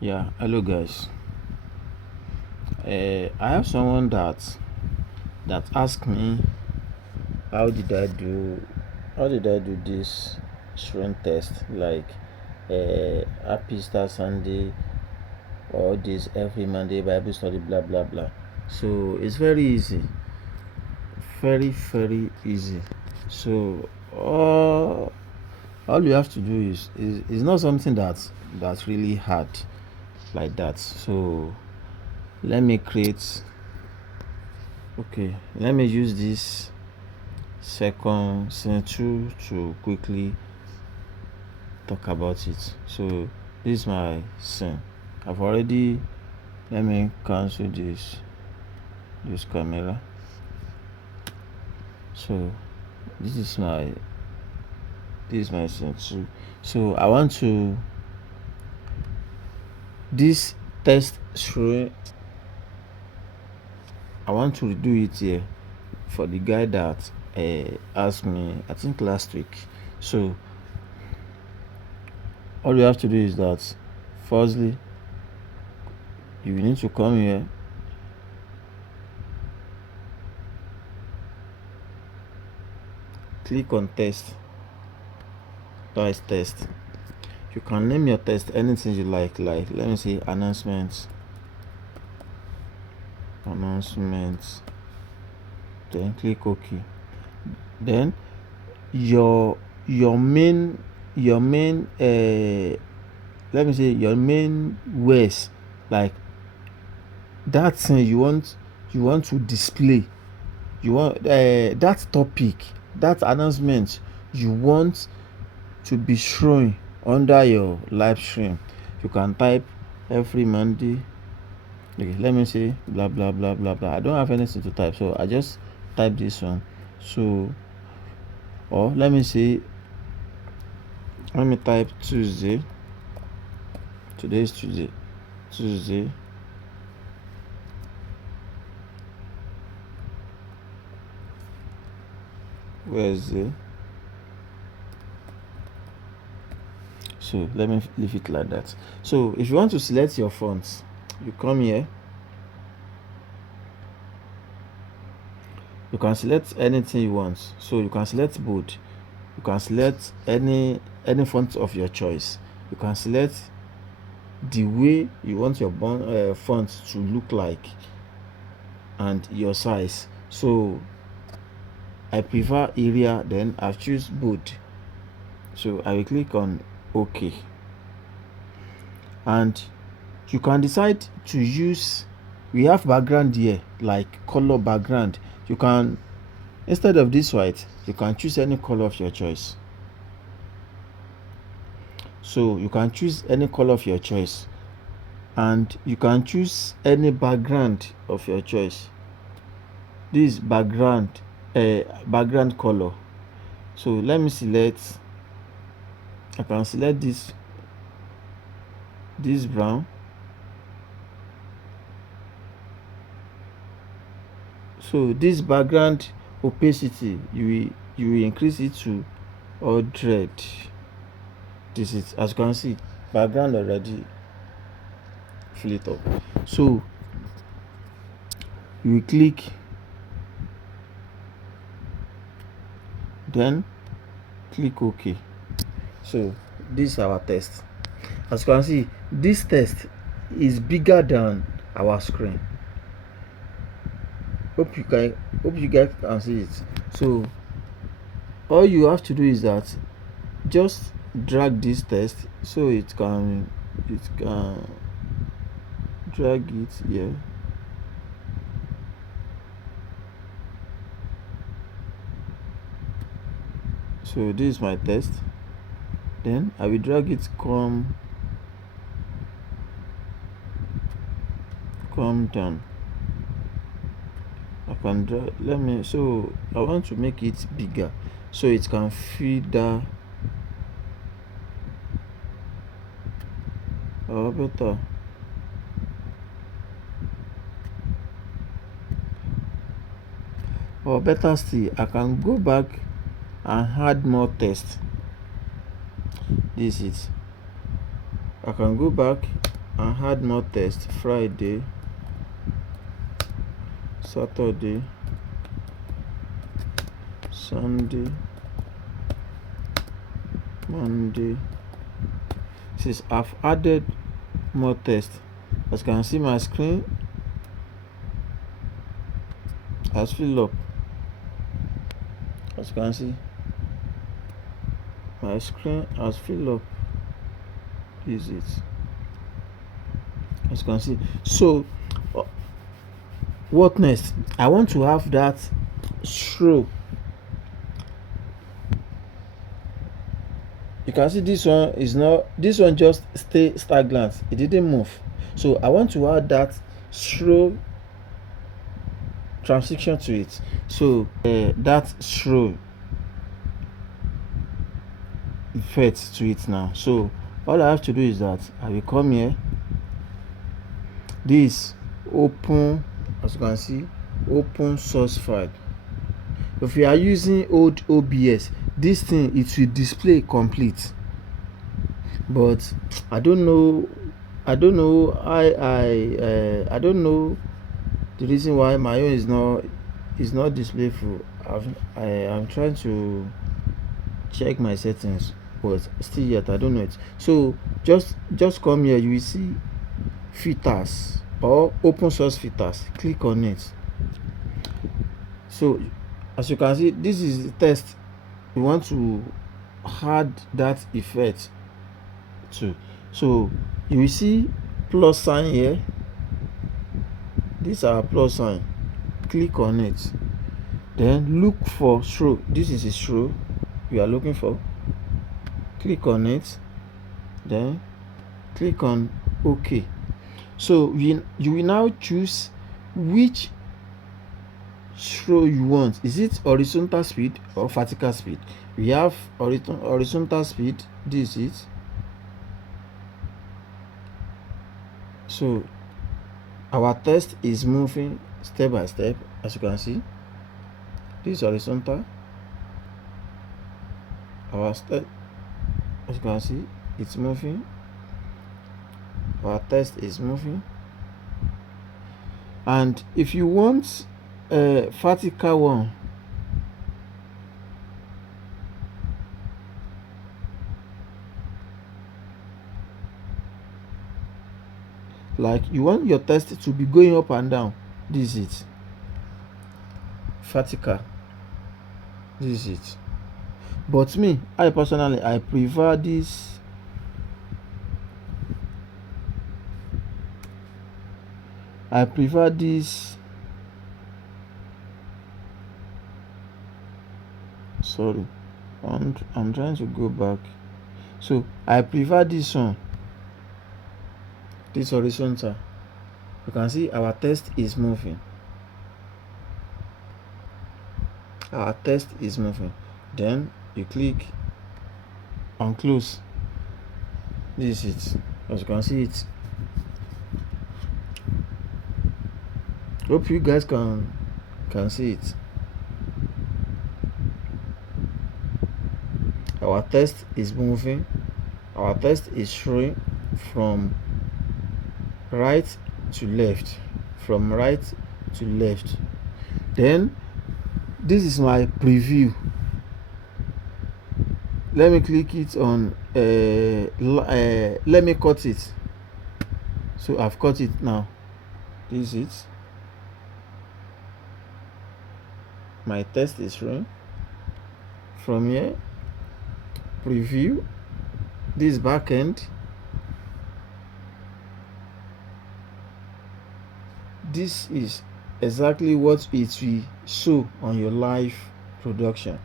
Yeah, hello guys. I have someone that asked me how did I do this strength test, like happy Easter Sunday, or this every Monday Bible study, blah blah blah. So it's very easy, very easy. So all you have to do is not something that's really hard like that. So let me create. Okay, let me use this second scene 2 to quickly talk about it. So this is my scene. I've already, let me cancel this camera. So this is my scene 2. So I want to this test through. I want to do it here for the guy that asked me, I think last week. So all you have to do is that firstly you need to come here, click on test, test. You can name your test anything you like let me say announcements, then click OK. Then your main let me say your main words, like that thing you want to display, you want that topic, that announcement you want to be showing under your live stream. You can type every Monday. Okay, let me say blah blah blah blah blah. I don't have anything to type, so I just type this one. So, or let me type Tuesday. Today is Tuesday. Wednesday. So let me leave it like that. So if you want to select your fonts, you come here. You can select anything you want. So you can select bold. You can select any font of your choice. You can select the way you want your font to look like and your size. So I prefer area, then I choose bold. So I will click on OK. And you can decide to use, we have background here, like color background. You can, instead of this white, you can choose any color of your choice. So you can choose any color of your choice, and you can choose any background of your choice. This background color. So let me select, I can select this brown. So this background opacity, you will increase it to 100. This is, as you can see, background already fill it up. So you will click, then click OK. So this is our test. As you can see, this test is bigger than our screen. Hope you guys can see it. So all you have to do is that just drag this test, so it can drag it here. So this is my test. Then I will drag it come down. I can drag, so I want to make it bigger so it can fit that, or better, still, I can go back and add more text. This is, I can go back and add more text. Friday, Saturday, Sunday, Monday. Since I've added more text, as you can see, my screen has filled up. As you can see, my screen has filled up. Is it? As you can see. So what next? I want to have that scrow. You can see this one is not, this one just stay stagnant, it didn't move. So I want to add that scroll transition to it. So that scroll effect to it now. So all I have to do is that I will come here, this open, as you can see, open source file. If you are using old OBS, this thing, it will display complete, but I don't know I don't know the reason why my own is not display full. I'm trying to check my settings, but still yet I don't know it. So just come here, you will see filters or open source filters. Click on it. So as you can see, this is the test we want to add that effect to. So you will see plus sign here. This is our plus sign. Click on it, then look for scroll. This is a scroll we are looking for. Click on it, then click on OK. So you will now choose which scroll you want. Is it horizontal speed or vertical speed? We have horizontal speed. This is it. So our text is moving step by step, as you can see. This is horizontal. Our step, as you can see, it's moving. Our text is moving. And if you want a vertical one, like you want your text to be going up and down, this is it. Vertical, this is it. But me, I personally, I prefer this. I prefer this. Sorry, I'm trying to go back. So I prefer this one, this horizontal. You can see our text is moving. Our text is moving. Then you click on close. This is it. As you can see it. Hope you guys can see it. Our text is moving. Our text is showing from right to left, from right to left. Then this is my preview. Let me click it on let me cut it. So I've cut it now. This is it. My text is showing from here. Preview. This backend. This is exactly what it will show on your live production.